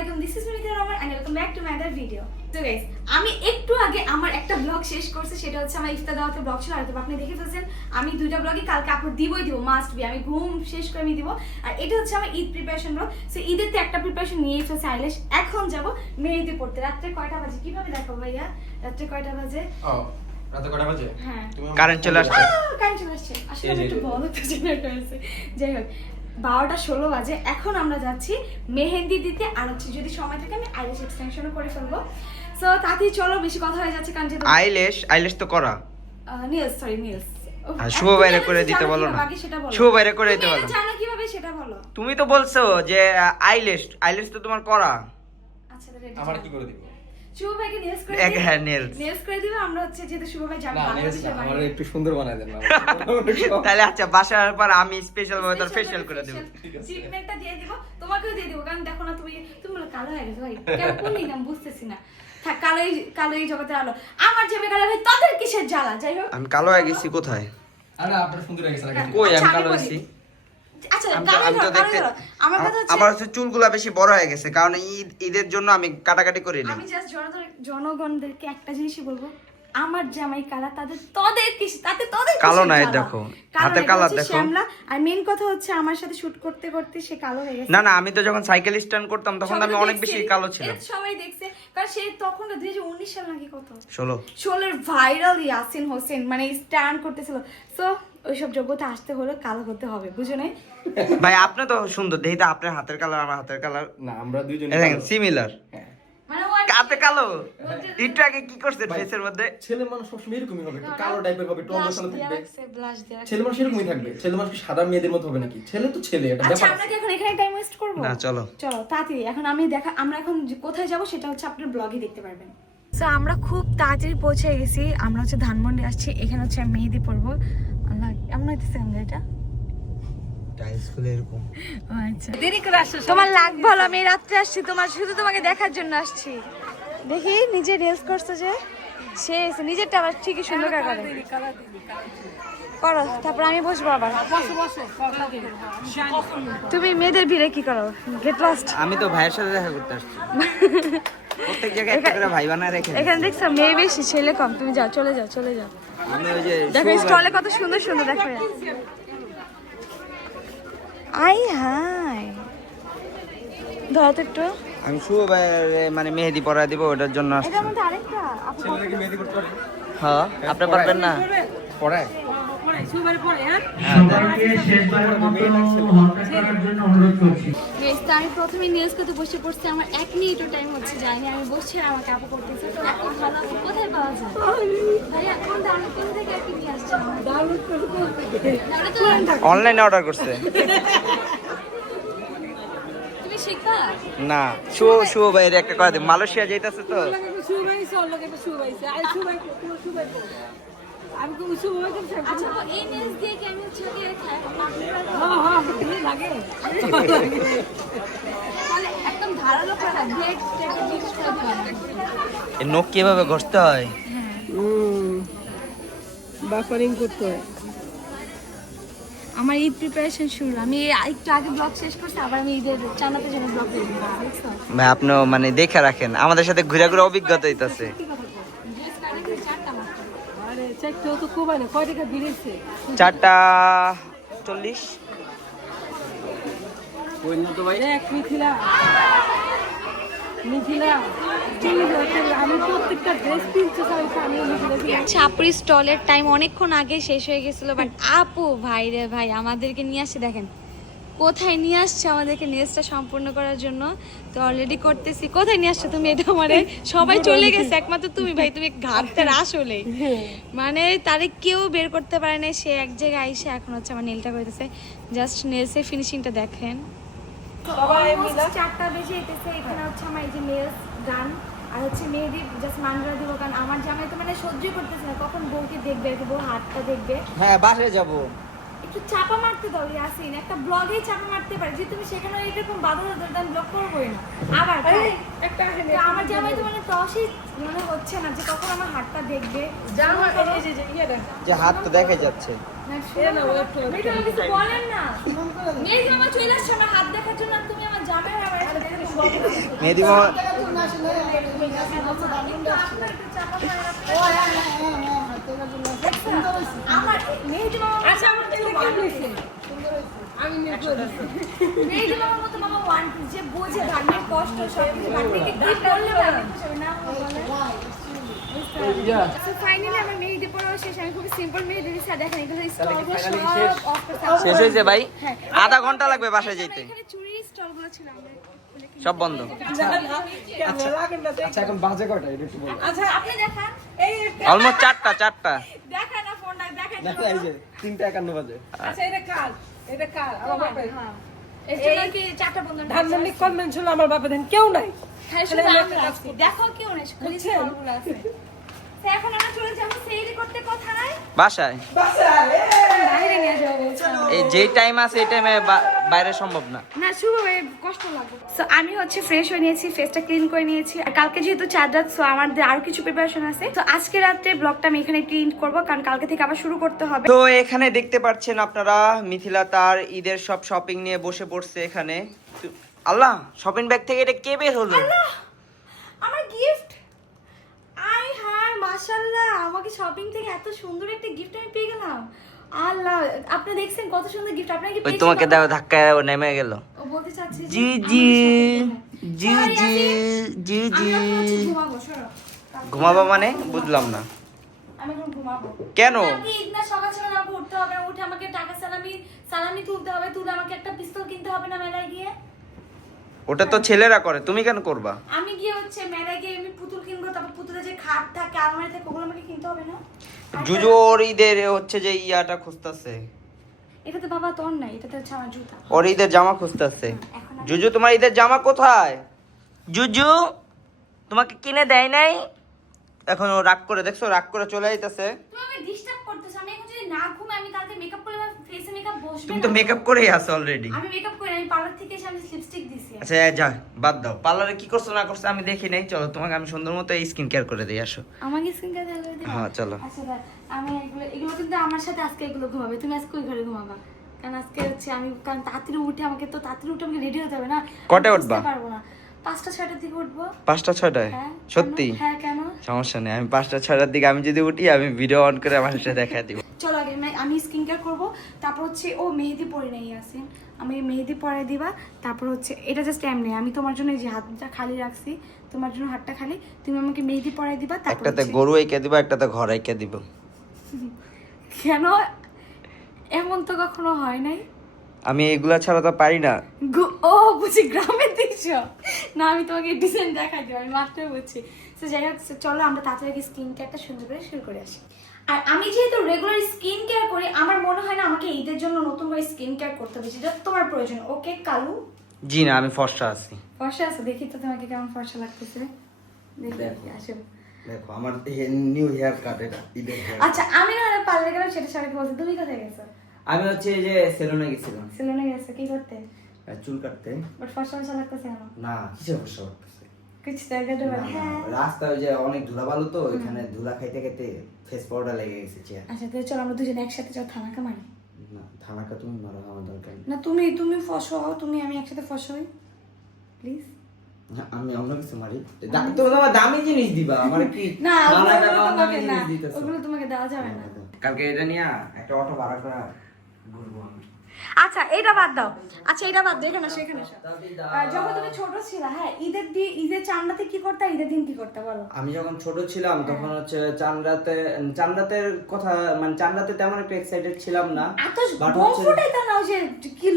আলাইকুম, this is Mithila Rahman and welcome back to my other video. তো guys, আমি একটু আগে আমার একটা ব্লগ শেষ করছি, সেটা হচ্ছে আমার ইফতার দাওয়াতের ব্লগ ছিল। আর তো আপনি দেখে ফেলছেন আমি দুইটা ব্লগই কালকে আপলোড দিব মাস্ট বি। আমি ঘুম শেষ করে আমি দিব। আর এটা হচ্ছে আমার ঈদ প্রিপারেশন ব্লগ। সো ঈদের তো একটা প্রিপারেশন নিয়েই ফেলছে আইলেশ। এখন যাব মেহেদি পড়তে। রাত্রে কয়টা বাজে কিভাবে দেখাবো ভাইয়া? রাত্রে কয়টা বাজে? রাতে কয়টা বাজে? হ্যাঁ, কারেন্ট চলে আসছে। আসলে আমি একটু বড় তো জেনারেট হয়েছে। যাই হোক, 12:16 বাজে। এখন আমরা যাচ্ছি মেহেন্দি দিতে। আর হচ্ছে যদি সময় থাকে আমি আইলেশ এক্সটেনশনও করে ফেলবো। সো তাতেই চলো, বেশি কথা হয়ে যাচ্ছে কারণ যেহেতু আইলেশ তো করা নিলস আর শুভ বাইরে করে দিতে বলো না। শুভ বাইরে করে দিতে বলো। জানো কিভাবে সেটা বলো। তুমি তো বলছো যে আইলেশ তো তোমার করা। আচ্ছা তাহলে আমার কি করে দিব? শুভ ভাইকে নিলস করে এক হ্যাঁ নেলস করে দিবে। আমরা হচ্ছে যেহেতু শুভ ভাই যাবে না, বাংলাদেশে আমার একটু সুন্দর বানায় দেন না। তাহলে আচ্ছা বাসার পর আমি স্পেশাল ভাবে তার ফেশিয়াল করে দেব। ট্রিটমেন্টটা দিয়ে দিব, তোমাকেও দিয়ে দিব। কারণ দেখো না, তুমি বলে কালো হয়ে গেছো ভাই, কেন কোন নাম বুঝতেছি না। থাক, কালো এই জগতের আলো। আমার যে বেকার ভাই তাদের কিসের জ্বালা। যাই হোক, আমি কালো হয়ে গেছি কোথায়? আরে আপনার সুন্দর হয়ে গেছে নাকি? কই আচ্ছা, আমি আমি কালো বলি। হইছি? আচ্ছা আমি কালো তো দেখতে আমার কথা হচ্ছে আমার হচ্ছে চুলগুলা বেশি বড় হয়ে গেছে কারণ ঈদের জন্য আমি কাটাকাটি করি না। আমি জাস্ট জনগণদেরকে একটা জিনিসই বলবো, আমার জামাই কালা, তাদের কি তাতে তাদের কালো না, দেখো হাতের কালার দেখো। শ্যামলা। আর মেইন কথা হচ্ছে আমার সাথে শুট করতে করতে সে কালো হয়ে গেছে। না আমি তো যখন সাইকেল স্ট্যান্ড করতাম তখন আমি অনেক বেশি কালো ছিলাম। সবাই দেখছে, কারণ সে তখন 2019 সাল নাকি কত 16 ভাইরাল ইয়াসিন হোসেন মানে স্ট্যান্ড করতেছিল। সো ওইসব যোগ্যতা আসতে হলে কালো হতে হবে, বুঝো না? ভাই আপনি তো সুন্দর দেখি তো, আপনার হাতের কালার আমার হাতের কালার না, আমরা দুইজনে দেখেন সিমিলার। মানে কাতে কালো একটু আগে কি করছেন ফেসের মধ্যে? ছেলে মানুষ সবসময় এরকমই হবে, একটু কালো টাইপের হবে, টক বসানো থাকবে। ব্লাশ দেয়া। ছেলে মানুষ এরকমই থাকবে। ছেলে মানুষ কি সাদা মেয়েদের মতো হবে নাকি? ছেলে তো ছেলে, এটা আচ্ছা, ব্যাপার। আমরা কি এখন এখানে টাইম ওয়েস্ট করব? না চলো তাড়াতাড়ি। এখন আমরা এখন কোথায় যাব সেটা হচ্ছে আপনার ব্লগে দেখতে পারবেন। সো আমরা খুব তাড়াতাড়ি পৌঁছে গেছি। আমরা হচ্ছে ধানমন্ডি আসছি। এখানে হচ্ছে আমি মেহেদি পরবো। আল্লাহ, এমন হইতেছে আমরা এটা। টাইলস গুলো এরকম। আচ্ছা, দেরি করে আসছো। তোমার লাগ ভালো, আমি রাত্রে আসছি, শুধু তোমাকে দেখার জন্য আসছি। দেখি নিজে রিলস করছো যে সে নিজেরটা আবার ঠিকই সুন্দর করে করো। তারপর আমি বসবো আবার। তুমি মেয়েদের ভিড়ে কি করো? Get lost. আমি তো ভাইয়ের সাথে দেখা করতে আসছি। প্রত্যেক জায়গায় একটা করে ভাই বানায় রেখে। এখানে দেখছো মেয়ে বেশি ছেলে কম। তুমি যাও, চলে যাও। আমি ওই যে দেখো স্টলে কত সুন্দর সুন্দর দেখো। আই হাই, ধরো তো একটু। আমি শুভ ভাইয়ের মানে মেহেদি পরায় দিব, ওটার জন্য আসছি। এটার মধ্যে আরেকটা আপু ছেলেরা কি মেহেদি করতে পারে? হ্যাঁ আপনি পারবেন না? পড়ায়? সবাইকে শেষবারের মতো হত্যা করার জন্য অনুরোধ করছি। আমি প্রথমে নিউজ করতে বসে পড়ছি। আমার 1 মিনিটও টাইম হচ্ছে যায়নি। আমি বসছি আর আমাকে আপু করতেছে। তো এখন ভালো আপু কোথায় পাওয়া যায়? ভাইয়া কোন দাঁড়ানো কোন থেকে আপনি নিয়ে আসছেন? অনলাইনে অর্ডার করছে। তুমি শিখবা? না শুভ ভাইয়ের একটা কথা দিই, মালয়েশিয়া যাইতাছে তো। আচ্ছা, তো এই নিউজ দিয়ে কি আমি হচ্ছে ওকে তাহলে একদম ধারালো করে ব্লেড টাইপের মিক্স করে দিলাম। এই নখ কিভাবে ঘষতে হয়? বাফারিং করতে হয়। আমার ঈদ প্রিপারেশন শুরু। আমি একটু আগে ব্লগ শেষ করছি, আবার আমি ঈদের চানাতে জন্য ব্লগ দিয়ে দিই। দেখছো? ভাই আপনিও মানে দেখে রাখেন, আমাদের সাথে ঘুরে ঘুরে অভিজ্ঞতা হইতাছে। ড্রেস কাটা কি 4টা মাত্র। আরে চারটেও তো কোবাই না, কয় টাকা দিয়েছে? 4:40। দেখ মিথিলা, আমি প্রত্যেকটা ড্রেস কিনতে চাইছি। আমি আচ্ছা, আপুর স্টলের টাইম অনেকক্ষণ আগে শেষ হয়ে গেছিল, বাট আপু ভাই রে ভাই আমাদেরকে নিয়ে আসছে। দেখেন কোথায় নিয়ে আসছে আমাদেরকে নেসটা সম্পূর্ণ করার জন্য। তো অলরেডি করতেছি। কোথায় নিয়ে আসছো তুমি এটা? আমারে সবাই চলে গেছে, একমাত্র তুমি ভাই, তুমি ঘাটতে আসলে মানে তারে কেউ বের করতে পারে না। সে এক জায়গায় আইসে এখন হচ্ছে আমার নেলটা করতেছে। জাস্ট নেলসের ফিনিশিংটা দেখেন। সবাই মিলে 4টা বেজে যেতেছে। এখানে হচ্ছে আমার এই যে নেলস গান আর হচ্ছে মেহেদি জাস্ট মানরা দিব। কারণ আমার জামাই তো মানে সহ্যই করতেছে না, কখন বউকে দেখবে, বউ হাতটা দেখবে। হ্যাঁ বাসায় যাব। একটু চাপা মারতে দাও ইয়াসিন, একটা ব্লগেই চাপা মারতে পারে যে তুমি সেখানে এরকম বাধা দাও, আমি ব্লগ করবোই না। আবার একটা তো আমার জামাই তো মানে টসই মনে হচ্ছে না যে কখন আমার হাতটা দেখবে। জামা এই যে ইয়েটা যে হাত তো দেখা যাচ্ছে। বলেন না মেয়ে জামা চলে আসছে আমার হাত দেখার জন্য, আর তুমি আমার জামাই আমার মেহেদি মামা আচ্ছা আমার ছেলে কেমন হয়েছে? আমি নিয়ে বলি। মেহেদি মামার মতো মামা ওয়ান যে বোঝে ভাগ্নের কষ্ট সবকিছু ভাগ্নিকে গিফট করলে ভাগ্নে খুশি হবে না সো ফাইনালি আমার মেহেদি পড়াও শেষ। আমি খুব সিম্পল মেহেদি দিছি। দেখেন এগুলো স্টলগুলো সব অফ করে শেষ হয়েছে ভাই, হ্যাঁ। আধা ঘন্টা লাগবে বাসায় যেতে, এখানে চুরি স্টলগুলো ছিল আমরা সব বন্ধ। আচ্ছা এখন বাজে কয়টা এটা একটু বলো। আচ্ছা আপনি দেখান এই অলমোস্ট চারটা। দেখান না ফোনটা দেখান দেখো এই যে 3:51 বাজে। আচ্ছা এটা কাল আমার বাপের এর জন্য কি চারটা বন্ধ না ধানমন্ডি কনভেন্ট ছিল আমার বাপের দেন কেউ নাই খালি শুধু আমরা আছি। দেখো কেউ নেই খালি স্টলগুলো আছে। তো এখন আমরা চলে যাবো সেইরি করতে কোথায় বাসায় বাইরে নিয়ে যাবো বলছিলাম। এই যেই টাইম আছে এই টাইমে বাইরে সম্ভব না। না শুভ হয়ে কষ্ট লাগবে। সো আমি হচ্ছে ফ্রেশ হয়ে নিয়েছি, ফেসটা ক্লিন করে নিয়েছি। আর কালকে যেহেতু 4 রাত, সো আমাদের আরো কিছু প্রিপারেশন আছে। তো আজকে রাতে ব্লগটা আমি এখানে ক্লিন করব, কারণ কালকে থেকে আবার শুরু করতে হবে। তো এখানে দেখতে পাচ্ছেন আপনারা মিথিলা তার ঈদের সব শপিং নিয়ে বসে পড়ছে এখানে। আল্লাহ, শপিং ব্যাগ থেকে এটা কে বের হলো? আমার গিফট, আই হায় মাশাআল্লাহ, আমাকে শপিং থেকে এত সুন্দর একটা গিফট আমি পেয়ে গেলাম। আল্লাহ, আপনি দেখছেন কত সুন্দর গিফট আপনাকে ওই পেয়েছি। তোমাকে দাও ধাক্কায় ও নেমে গেল। ও বলতে চাচ্ছি যে জি আমার জি সাথে জি সবাই জি আছে। জি জি। আমি এখন হচ্ছে ঘুমাবো, সরো। ঘুমাবো মানে বুঝলাম না। আমি এখন ঘুমাবো। কেন? কালকে ঈদ না, সকাল সকাল আমাকে উঠতে হবে না, উঠে আমাকে টাকা সালামি তুলতে হবে, তুলে আমাকে একটা পিস্তল কিনতে হবে না মেলায় গিয়ে। ওটা তো ছেলেরা করে, তুমি কেন করবা? আমি গিয়ে হচ্ছে মেলায় গিয়ে আমি পুতুল কিনবো, তারপর পুতুলের যে খাট থাকে আলমারি থাকে ওগুলো আমাকে কিনতে হবে না। আর জুজু ওর ঈদের হচ্ছে যে ইয়াটা খুঁজতেছে, এটা তো বাবা তোর নাই, এটা তো হচ্ছে আমার জুতা। ওর ঈদের জামা খুঁজতেছে। এখন আমি- জুজু তোমার ঈদের জামা কোথায়? জুজু তোমাকে কিনে দেয় নাই? এখন ও রাগ করে, দেখছো রাগ করে চলে যাইতেছে। তুমি আমাকে ডিস্টার্ব করতেছো। আমি এখন যদি না ঘুমাই, আমি কালকে মেকআপ করলে আমার ফেসে মেকআপ বসবে তুমি না। তো মেকআপ করেই আছো অলরেডি। আমি মেকআপ করি না, আমি পার্লার থেকে এসে আমি লিপস্টিক দিছি। আচ্ছা যা বাদ দাও, পার্লারে কি করছো না করছো আমি দেখি নাই। চলো তোমাকে আমি সুন্দর মতো স্কিন কেয়ার করে দিই, আসো। আমাকে স্কিন কেয়ার করে দিবা? হ্যাঁ, চলো। আচ্ছা দেখ, আমি এগুলো কিন্তু আমার সাথে আজকে এগুলো ঘুমাবে। তুমি আজকে ওই ঘরে ঘুমাবা, কারণ আজকে হচ্ছে আমি, কারণ তাড়াতাড়ি উঠে আমাকে রেডি হতে হবে না। কটায় আমি উঠবা? বুঝতে পারবো না। 5টা-6টার দিকে উঠবো। 5টা-6টায়? হ্যাঁ। সত্যি? কেন? হ্যাঁ, কেন? সমস্যা নেই, আমি 5টা-6টার দিকে আমি যদি উঠি আমি ভিডিও অন করে আমার সাথে দেখা দিব। চলো আগে আমি স্কিন কেয়ার করবো, তারপর হচ্ছে ও মেহেদি পরে নেই আছে, আমি মেহেদি পরে দিবা। তারপর হচ্ছে এটা জাস্ট এমনি আমি তোমার জন্য এই যে হাতটা খালি রাখছি, তোমার জন্য হাতটা খালি, তুমি আমাকে মেহেদি পরে দিবা। তারপর একটাতে হচ্ছে- গরু এঁকে দিব, একটাতে ঘর এঁকে দিব। কেন? এমন তো কখনো হয় নাই। আমি এগুলা ছাড়া তো পারি না। ও বুঝি গ্রামের দৃশ্য না, আমি তোমাকে ডিজাইন দেখাই দেবো, আমি মাত্র বুঝছি। তো যাই হোক, চলো আমরা তাড়াতাড়ি স্কিন কেয়ারটা সুন্দর করে শুরু করে আসি। আর আমি যেহেতু রেগুলার স্কিন কেয়ার করি, আমার মনে হয় না আমাকে ঈদের জন্য নতুন করে স্কিন কেয়ার করতে হবে, যেটা তোমার প্রয়োজন। ওকে কালু? জি না, আমি ফর্সা আছি। ফর্সা আছে, দেখি তো তোমাকে কেমন ফর্সা লাগতেছে। দেখি আসো। দেখো আমার নিউ হেয়ার কাট, এটা ঈদের hair cut। আচ্ছা, আমি না পার্লারে গেলাম, সেটা সবাইকে বলছি। তুমি কোথায় গেছো? আমি হচ্ছে এই যে সেলুনে গেছিলাম সেলুনে গেছো কি করতে? চুল কাটতে। বাট ফর্সা লাগতেছে কেন? না কিসের সমস্যা করতেছে? কিছু জায়গা দেবো। হ্যাঁ রাস্তায় ওই যে অনেক ধুলা বালু, তো ওইখানে ধুলা খাইতে খাইতে ফেস পাউডার লেগে গেছে চেয়ার। আচ্ছা, তো চলো আমরা দুজনে একসাথে যাও থানাকা মারি। না থানাকা তুমি মারো, আমার দরকার নেই। না তুমি ফসো হও, আমি একসাথে ফসো হই প্লিজ। না, আমি অন্য কিছু মারি। তুমি আমার দামি জিনিস দিবা, আমার কি না থানাকা ওগুলো পাওয়া তোমাকে না, জিনিস দিতেছো? ওগুলো তোমাকে দেওয়া যাবে না। কালকে এটা নিয়ে একটা অটো ভাড়া করা ঘুরবো আমি। আচ্ছা এটা বাদ দাও, এখানে আসো, এখানে আসো। যখন তুমি ছোট ছিল, হ্যাঁ, ঈদের চাঁদরাতে কি করতে, ঈদের দিন কি করতে বলো? আমি যখন ছোট ছিলাম তখন হচ্ছে চাঁদরাতের কথা, মানে চাঁদরাতে তেমন একটা এক্সাইটেড ছিলাম না। এত But বোম হচ্ছে- ফুটাইতা না, ওই যে কি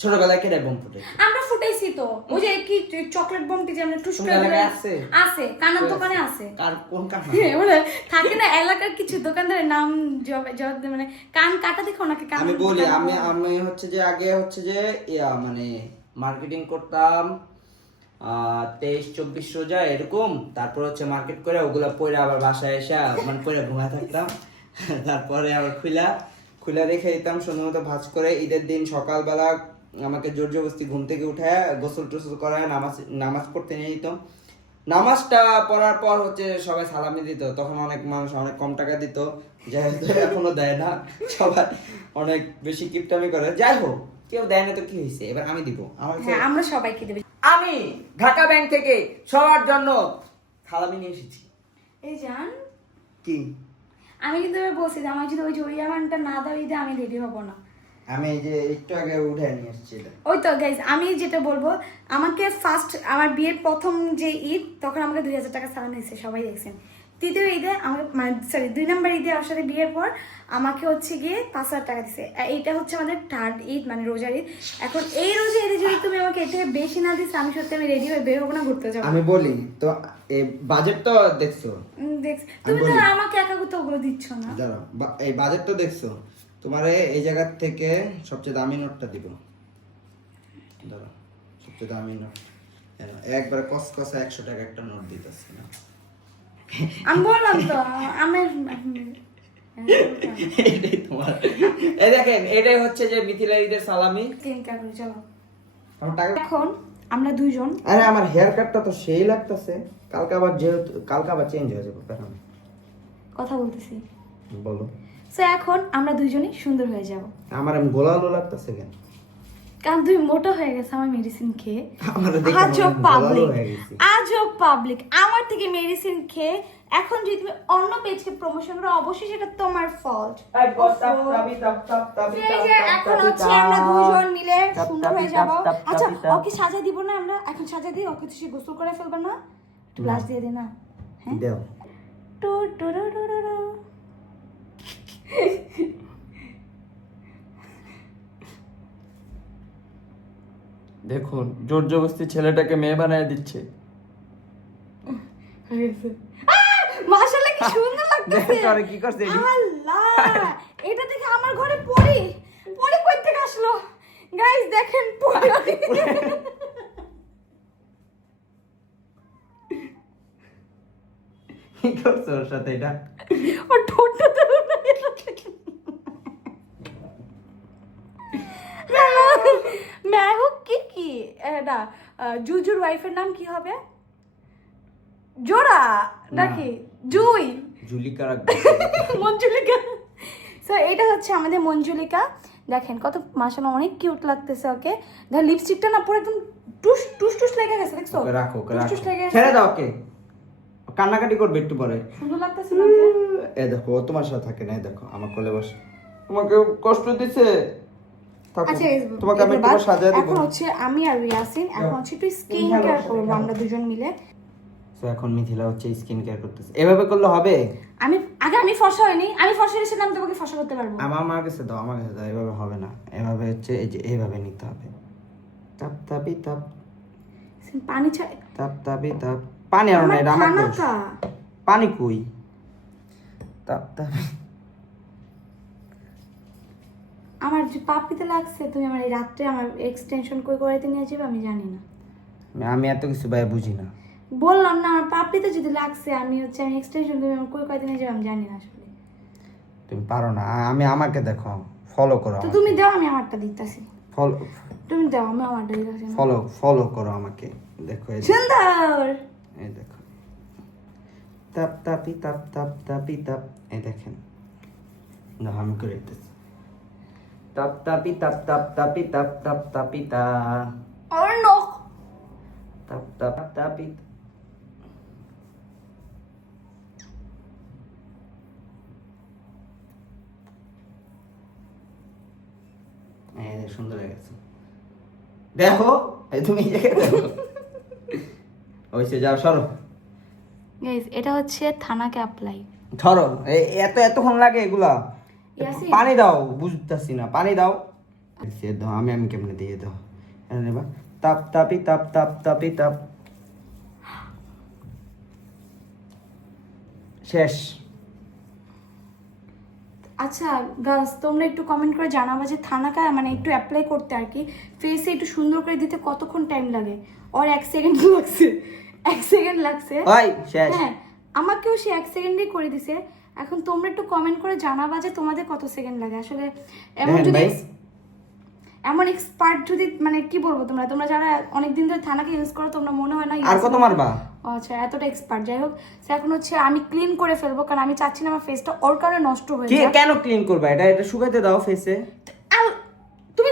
ছোটবেলায় কেটে বোম ফুটে। আমরা ফুটাইছি তো, ওই যে কি চকলেট বোমটি যে আমরা টুস তোমার করে এলাকায় আছে? আছে, কানার দোকানে আছে। কার কোন কানা? ওরা থাকে না এলাকার কিছু দোকানদারের নাম মানে কান কাটা দেখো নাকি কান। আমি বলি, আমি হচ্ছে যে আগে হচ্ছে যে মানে মার্কেটিং করতাম 23-24 রোজা এরকম। তারপর হচ্ছে মার্কেট করে ওগুলা পরে আবার বাসায় এসে মানে পরে ঘুমায় থাকতাম। তারপরে আবার খুলে রেখে দিতাম সুন্দর মতো ভাঁজ করে। ঈদের দিন সকালবেলা আমাকে জোর জবরদস্তি ঘুম থেকে উঠে গোসল টোসল করায় নামাজ পড়তে নিয়ে দিত। নামাজটা পড়ার পর হচ্ছে সবাই সালামি দিত। তখন অনেক মানুষ অনেক কম টাকা দিত, যেহেতু এখনো দেয় না, সবাই অনেক বেশি কিপটামি করে। যাই হোক, কেউ দেয় না তো কি হয়েছে, এবার আমি দিব। আমার হ্যাঁ, আমরা সবাইকে দেব। আমি ঢাকা ব্যাংক থেকে সবার জন্য সালামি নিয়ে এসেছি। এই জান, কি আমি কিন্তু এবার বলছি যে আমার যদি ওই যে ওই আমানটা না দাও ঈদে আমি রেডি হব না। আমি এই যে একটু আগে উঠে নিয়ে এসেছি এটা। ওই তো গাইজ, আমি যেটা বলবো, আমাকে ফার্স্ট আমার বিয়ের প্রথম যে ঈদ তখন আমাকে 2000 টাকা সালামি দিয়েছে, সবাই দেখছেন। তৃতীয় ঈদে আমাকে মানে সরি 2 নম্বর ঈদে আমার সাথে বিয়ের পর আমাকে হচ্ছে গিয়ে 5000 টাকা দিছে। এইটা হচ্ছে আমাদের থার্ড ঈদ মানে রোজার ঈদ। এখন এই রোজা ঈদে যদি তুমি আমাকে এর থেকে বেশি না দিস, আমি সত্যি আমি রেডি হয়ে বের হবো না, ঘুরতে যাবো। আমি বলি তো এই বাজেট তো দেখছো, দেখছি তুমি তো আমাকে একা তো ওগুলো দিচ্ছ না। দাঁড়াও, এই বাজেট তো দেখছো, তোমারে এই জায়গা থেকে সবচেয়ে দামি নোটটা দিব। দাঁড়াও, সবচেয়ে দামি নোট একবার কসকসা 100 টাকা একটা নোট দিতেছি না। আমি বললাম তো আমার এটাই তোমার, এই দেখেন এটাই হচ্ছে যে মিথিলা ঈদের সালামি। চলো আমার টাকা এখন আমরা দুইজন, আরে আমার হেয়ার কাটটা তো সেই লাগতেছে, কালকে আবার চেঞ্জ হয়ে যাবে। পেছনে কথা বলতেছি। বলো। সো এখন আমরা দুইজনই সুন্দর হয়ে যাব। আমার এমন গোলালো লাগতেছে কেন? কারণ তুমি মোটা হয়ে গেছে আমার মেডিসিন খেয়ে। আমার দেখে আজব পাবলিক, হয়ে গেছে। আজব পাবলিক আমার থেকে মেডিসিন খেয়ে এখন যদি তুমি অন্য পেজকে প্রমোশন করো, অবশ্যই সেটা তোমার ফল্ট। এখন হচ্ছে আমরা দুজন মিলে সুন্দর হয়ে যাব। আচ্ছা ওকে সাজা দিব না আমরা? এখন সাজা দিই, ওকে তো সে গোসল করে ফেলবে না, একটু ব্লাশ দিয়ে দে না। হ্যাঁ দাও। টু টু টু টু টু টু। দেখুন জোর জবরদস্তি ছেলেটাকে মেয়ে বানায় দিচ্ছে। মাশাআল্লাহ কি সুন্দর লাগতেছে। দেখ আরে কি করছে এডি? আল্লাহ, এটা দেখে আমার ঘরে পরি কই থেকে আসলো? গাইস দেখেন পরি। কি করছো ওর সাথে এটা? ও ঠোঁটটা তো मैं हूँ কি এটা জুজুর ওয়াইফের নাম কি হবে? জোড়া নাকি জুই? জুলিকা মঞ্জুলিকা। সো এটা হচ্ছে আমাদের মঞ্জুলিকা। দেখেন কত মাশাআল্লাহ অনেক কিউট লাগতেছে ওকে। দেখো লিপস্টিকটা না পুরো একদম টুস টুস টুস লেগে গেছে, দেখছো? রাখো টুস টুস লেগে গেছে। ছেড়ে দাও ওকে, কান্নাকাটি করবে একটু পরে। সুন্দর লাগতেছে না ওকে? এই দেখো ও তোমার সাথে থাকে না, এই দেখো আমার কোলে বসে। তোমাকে কষ্ট দিছে? আচ্ছা তোমাকে আমি একটু সাজিয়ে দেব। এখন হচ্ছে আমি আর ইয়াসিন এখন হচ্ছে একটু স্কিন কেয়ার করবো আমরা দুজন মিলে। তো এখন মিথিলা হচ্ছে স্কিন কেয়ার করতেছে। এভাবে করলে হবে? আমি ফর্সা হইনি, আমি ফর্সা হয়েছিলাম, তোমাকে ফর্সা করতে পারবো। আমার কাছে দাও, আমার কাছে দাও। এভাবে হবে না, এভাবে হচ্ছে এই যে এইভাবে নিতে হবে। তাপ তাপি তাপ, পানি ছাড়। তাপ তাপি তাপ। পানি আর না, এটা আমার দোষ। পানি কই? তাপ তাপি। আমার যে পাপিতে লাগছে, তুমি আমার এই রাত্রে আমার এক্সটেনশন কই করাইতে নিয়ে যাবে আমি জানি না। আমি এত কিছু ভাই বুঝি না। বললাম না আমার পাপিতে যদি লাগছে আমি এক্সটেনশন তুমি আমার কই করাইতে নিয়ে যাবে আমি জানি না আসলে। তুমি পারো না, আমাকে দেখো, ফলো করো তো আমাকে। তুমি দাও, আমি আমারটা দিতেছি। ফলো, তুমি দাও, আমি আমারটা দিতেছি। ফলো করো আমাকে। দেখো এই সুন্দর। এই দেখো, তাপ তাপি তাপ তাপ তাপি তাপ। এই দেখেন না, আমি করে দিতেছি। তাপ তাপি তাপ তাপ তাপি তাপ তাপ তাপি তা। আর নো তাপ তাপ তাপি। সুন্দর হয়ে গেছে, দেখো। এই তুমি এই জায়গায় দেখো। ওইসে যাও, সরো। গাইস এটা হচ্ছে থানাকে অ্যাপ্লাই। ধরো, এতক্ষণ লাগে এগুলা? ইয়াসিন। পানি দাও, বুঝতেছি না, পানি দাও। দাও, আমি কেমনে দিয়ে দাও। নেবা তাপ তাপি তাপ তাপ তাপি তাপ। শেষ। আচ্ছা গার্লস, তোমরা একটু কমেন্ট করে জানাবা যে থানাকা মানে একটু অ্যাপ্লাই করতে আর কি ফেসে একটু সুন্দর করে দিতে কতক্ষণ টাইম লাগে? ওর 1 সেকেন্ড লাগছে, 1 সেকেন্ড লাগছে। ওই শেষ। হ্যাঁ আমাকেও সে 1 সেকেন্ডেই করে দিছে। এখন তোমরা একটু কমেন্ট করে জানাবা যে তোমাদের কত সেকেন্ড লাগে আসলে। এমন দেখেন যদি ভাই, এমন এক্সপার্ট যদি মানে কি বলবো, তোমরা যারা অনেকদিন ধরে থানাকে ইউজ করো তোমরা মনে হয় না আর কত মারবা? আচ্ছা এতটা এক্সপার্ট। যাই হোক, এখন হচ্ছে আমি ক্লিন করে ফেলবো কারণ আমি চাচ্ছি না আমার ফেসটা ওর কারণে নষ্ট হয়ে কি যায়। কেন ক্লিন করবা? এটা শুকাইতে দাও ফেসে। তুমি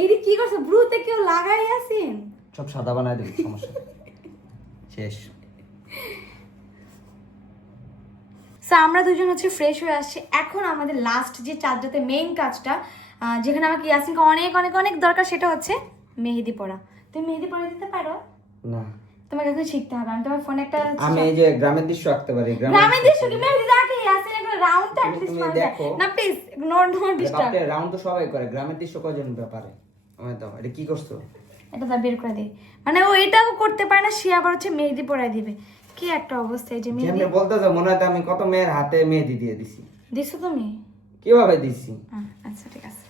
এইটা কি করছো? ব্রুতে কেউ লাগাই আছেন? সব সাদা বানায় দেবে, সমস্যা নেই। শেষ। সো আমরা দুজন হচ্ছে ফ্রেশ হয়ে আসছি। এখন আমাদের লাস্ট যে চার্জাতে মেইন কাজটা, যেখানে আমাকে ইয়াসিনকে অনেক অনেক অনেক দরকার, সেটা হচ্ছে মেহেদি পড়া। তুমি মেহেদি পড়া দিতে পারো? না, তোমাকে এখন শিখতে হবে। আমি তোমার ফোনে একটা আমি এই যে গ্রামের দৃশ্য আঁকতে পারি। গ্রামের দৃশ্য কি মেহেদি দেখে ইয়াসিন একটা রাউন্ডটা তুমি অ্যাটলিস্ট দেখো। না প্লিজ নো ডিস্টার্ব। রাউন্ড তো সবাই করে, গ্রামের দৃশ্য কয়জন ব্যাপারে আমার দাও। এটা কি করছো? এটা তো বের করে দিই, মানে ও এটাও করতে পারে না, সে আবার হচ্ছে মেহেদি পড়ায় দিবে। কি একটা অবস্থা! এই যে মেহেদি যেমনি বলতেছো মনে হয় আমি কত মেয়ের হাতে মেহেদি দিয়ে দিছি। দিছো তুমি? কিভাবে দিছি? আচ্ছা ঠিক আছে।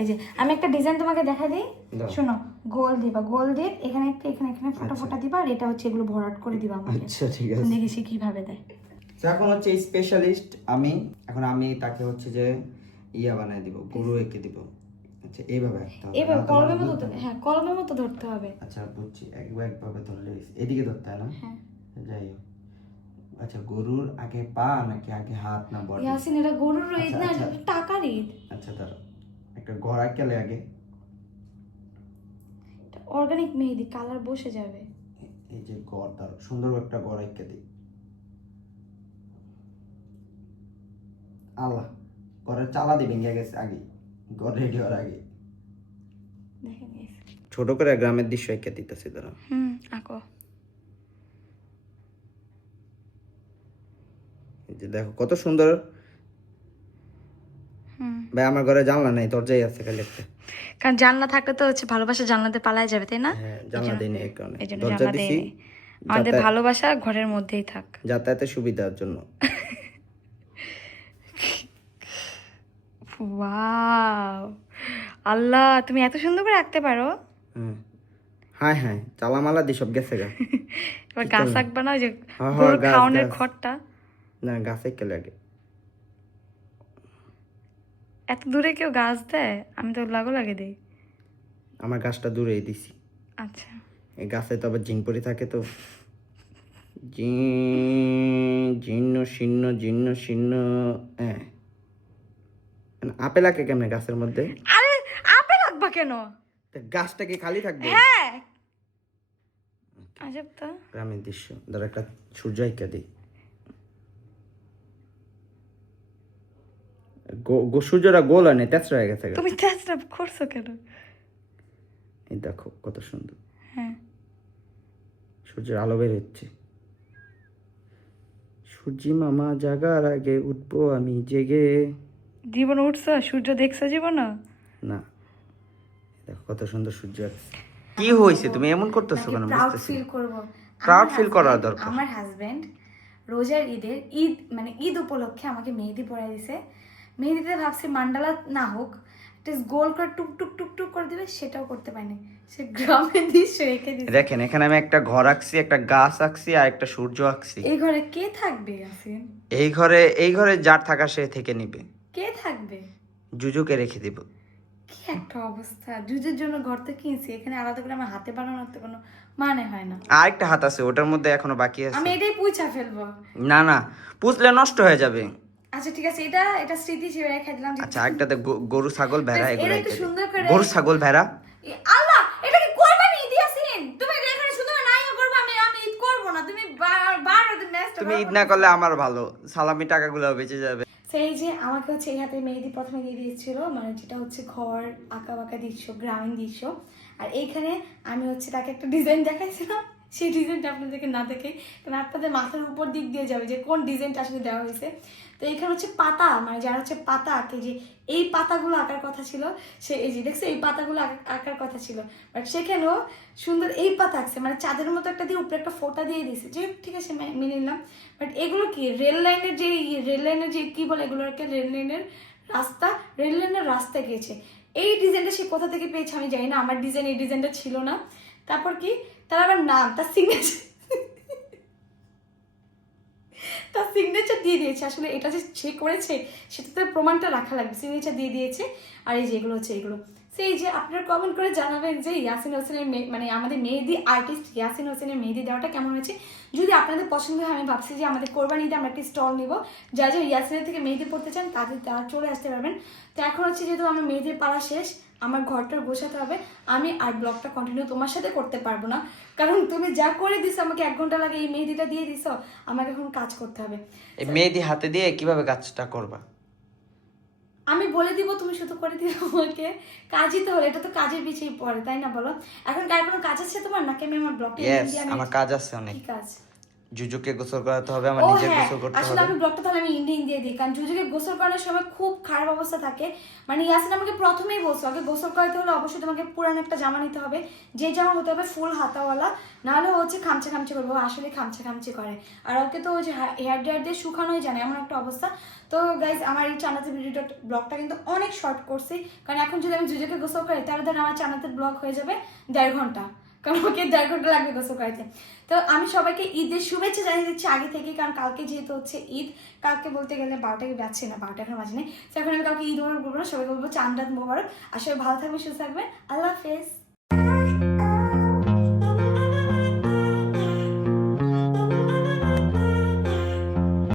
এই যে আমি একটা ডিজাইন তোমাকে দেখা দিই, দাও। শোনো। গোল দিবা, গোল দিয়ে এখানে একটা এখানে এখানে ফোটা ফোটা দিবা, আর এটা হচ্ছে এগুলো ভরাট করে দিবা আমাকে। আচ্ছা ঠিক আছে। দেখি সে কিভাবে দেয়। তো এখন হচ্ছে স্পেশালিস্ট আমি। এখন আমি তাকে হচ্ছে যে ইয়া বানায় দিব, গরু এঁকে দিব। আচ্ছা এইভাবে একটা হবে। এবার না, তোমার কলমের মতো, বুঝতে হবে। হ্যাঁ কলমের মতো ধরতে হবে। আচ্ছা বুঝছি, একভাবে ধরলে এদিকে ধরতে হয় না? হ্যাঁ। যাই হোক। আচ্ছা গরুর আগে পা নাকি আগে হাত না বডি? ইয়াসিন এটা গরুর ঈদ আচ্ছা, না, আচ্ছা। এটা টাকার ঈদ। আচ্ছা দাঁড়া, একটা গড়া কেলে আগে। অর্গানিক মেহেদি, কালার বসে যাবে। এই যে গড়, দাঁড়া সুন্দর একটা গড়া এঁকে দিই। আল্লাহ, গড়ের চালা দিবেন গেছে আগে, গড় রেডি হওয়ার আগে। দেখেন guys। ছোট করে গ্রামের দৃশ্য এঁকে দিতেছি দাঁড়া। আঁকো। এই যে দেখো কত সুন্দর। ভাই আমার ঘরে জানলা নাই, দরজাই আছে খালি একটা। কারণ জানলা থাকলে তো হচ্ছে ভালোবাসা জানলাতে পালায় যাবে, তাই না? হ্যাঁ, জানলা দেই এই কারণে এই জন্য দরজা জানলা দিছি, দেয়নি। আমাদের ভালোবাসা ঘরের মধ্যেই থাক। যাতায়াতের সুবিধার জন্য। ওয়াও, আল্লাহ তুমি এত সুন্দর করে আঁকতে পারো। হ্যাঁ হ্যাঁ, চালামালা দি সব গেছে গা। এবার গাছ আঁকবা না, ওই যে হ্যাঁ, গরুর গাছ, খাওয়ানোর গাছ। খড়টা। না গাছে কেলে আগে। এত দূরে কেউ গাছ দেয়? আমি তো লাগে দিই। আমার গাছটা দূরেই দিছি। আচ্ছা এই গাছে তো আবার জিনপরি থাকে তো। জীর্ণ শীর্ণ জীর্ণ শীর্ণ। হ্যাঁ, আপেল আঁকে কেমনে গাছের মধ্যে? আরে আপেল আঁকবা কেন? তা গাছটা কি খালি থাকবে? হ্যাঁ আজব তো। গ্রামের দৃশ্য, ধর একটা সূর্য আঁকা দিই। সূর্যটা গোল হয় না, তেঁচড়া হয়ে গেছে গা। তুমি চেষ্টা করছো কেন? এই দেখো কত সুন্দর হ্যাঁ সূর্যের আলো বের হচ্ছে। সূর্যি মামা জাগার আগে উঠবো আমি জেগে। জীবন উঠছো, সূর্য দেখছো জীবন? না, দেখো কত সুন্দর সূর্য আছে। কি হয়েছে তুমি এমন করতেছো কেন? প্রাউড বুঝতেছি ফিল করব। Proud feel করা দরকার। আমার হাজবেন্ড রোজার ঈদ মানে ঈদ উপলক্ষে আমাকে মেহেদি পরাই দিছে। মেহেদিতে ভাবছি মান্ডালা না হোক, জাস্ট গোল করে টুক টুক টুক টুক করে দিবে, সেটাও করতে পারিনি। সে গ্রামের দৃশ্য এঁকে দিছে। দেখেন এখানে আমি একটা ঘর আঁকছি, একটা গাছ আঁকছি আর একটা সূর্য আঁকছি। এই ঘরে কে থাকবে ইয়াসিন? এই ঘরে যার থাকা সে থেকে নিবে। কে থাকবে? জুজুকে রেখে দিব। কি একটা অবস্থা! জুজের জন্য ঘর তো কিনছি, এখানে আলাদা করে আমার হাতে বানানোর তো কোনো মানে হয় না। আর একটা হাত আছে, ওটার মধ্যে এখনো বাকি আছে। আমি এটাই পুঁছা ফেলবো। না না, পুষলে নষ্ট হয়ে যাবে। আচ্ছা ঠিক আছে, এটা স্মৃতি হিসেবে রেখে দিলাম। যে আচ্ছা একটাতে গরু ছাগল ভেড়া এটা এগুলো একটু রেখে দিই। সুন্দর করে। গরু ছাগল ভেড়া। আল্লাহ, এটা কি কোরবানি ঈদ ইয়াসিন? তুমি এখানে সুন্দর নাইও করবে, আমি ঈদ করব না। তুমি বার ম্যাচটা তুমি ঈদ না করলে আমার ভালো, সালামি টাকাগুলো বেঁচে যাবে। সেই যে আমাকে হচ্ছে এই হাতে মেহেদি প্রথমে দিয়ে দিয়েছিল, মানে যেটা হচ্ছে ঘর আঁকা বাঁকা দৃশ্য, গ্রামীণ দৃশ্য। আর এইখানে আমি হচ্ছে তাকে একটা ডিজাইন দেখাইছিলাম, সেই ডিজাইনটা আপনাদেরকে না দেখে, কারণ আপনাদের মাথার উপর দিক দিয়ে যাবে যে কোন ডিজাইনটা আসলে দেওয়া হয়েছে। তো এখানে হচ্ছে পাতা, মানে যারা হচ্ছে পাতা আঁকে, যে এই পাতাগুলো আঁকার কথা ছিল, সে এই যে দেখছে এই পাতাগুলো আঁকার কথা ছিল, বাট সেখানেও সুন্দর এই পাতা আঁকছে, মানে চাঁদের মতো একটা দিয়ে উপরে একটা ফোঁটা দিয়ে দিয়েছে। যে ঠিক আছে মেনে নিলাম, বাট এগুলো কি রেল লাইনের যে কি বলে এগুলোকে, রেল লাইনের রাস্তা গিয়েছে। এই ডিজাইনটা সে কোথা থেকে পেয়েছে আমি জানি না, আমার ডিজাইন এই ডিজাইনটা ছিল না। তারপর কি তার আবার নাম, তার সিগনেচার দিয়ে দিয়েছে। আসলে এটা যে সে করেছে সেটা তো প্রমাণটা রাখা লাগবে, সিগনেচার দিয়ে দিয়েছে। আর এই যে এগুলো হচ্ছে এগুলো, সেই যে আপনারা কমেন্ট করে জানাবেন যে ইয়াসিন হোসেনের মানে আমাদের মেহেদি আর্টিস্ট ইয়াসিন হোসেনের মেহেদি দেওয়াটা কেমন হয়েছে। যদি আপনাদের পছন্দ হয়, আমি ভাবছি যে আমাদের কোরবানিতে আমরা একটি স্টল নিব, যারা ইয়াসিনের থেকে মেহেদি পড়তে চান তারা চলে আসতে পারবেন। তো এখন হচ্ছে যেহেতু আমার মেহেদির পাড়া শেষ, আমার ঘরটা গোছাতে হবে। আমি আর ব্লগটা কন্টিনিউ তোমার সাথে করতে পারবো না, কারণ তুমি যা করে দিছো আমাকে 1 ঘন্টা লাগে এই মেহেদিটা দিয়ে দিছো, আমাকে এখন কাজ করতে হবে। এই মেহেদি হাতে দিয়ে কিভাবে কাজটা করবা? আমি বলে দিব, তুমি শুধু করে দিও আমাকে। কাজই তো হলো, এটা তো কাজের পিছেই পড়ে, তাই না বলো? এখন কার কোনো কাজ আছে তোমার নাকি আমি আমার ব্লগটা ইয়েস, আমার কাজ আছে অনেক। কি কাজ? জুজুকে গোসল করাতে হবে, আমার ও নিজে হ্যাঁ, গোসল করতে আসলে হবে। আমি ব্লগটা তাহলে আমি ইন্ডিং দিয়ে দিই, কারণ জুজুকে গোসল করানোর সময় খুব খারাপ অবস্থা থাকে। মানে ইয়াসিন আমাকে প্রথমেই বলছো আগে গোসল করাতে হলে অবশ্যই তোমাকে পুরান একটা জামা নিতে হবে, যে জামা হতে হবে ফুল হাতাওয়ালা, নাহলে হচ্ছে খামচে খামচে করবো। আসলে খামচে খামচে করে, আর ওকে তো ওই যে হেয়ার ড্রায়ার দিয়ে শুকানোই জানে, এমন একটা অবস্থা। তো গাইজ আমার এই চানাতের ভিডিওটা ব্লগটা কিন্তু অনেক শর্ট করছি, কারণ এখন যদি আমি জুজুকে গোসল করি তাহলে ধর আমার চানাতের ব্লগ হয়ে যাবে 1.5 ঘন্টা, কারণ ওকে 1.5 ঘন্টা লাগবে গোসল করাইতে। তো আমি সবাইকে ঈদের শুভেচ্ছা জানিয়ে দিচ্ছি আগে থেকে, কারণ কালকে যেহেতু হচ্ছে ঈদ, কালকে বলতে গেলে 12টাকে বাজছে না, 12টা এখন বাজে নেই। তো এখন আমি কাউকে ঈদ মোবারক বলবো না, সবাইকে বলবো চাঁদ রাত মোবারক। আর সবাই ভালো থাকবে, সুস্থ থাকবে, আল্লাহ হাফেজ।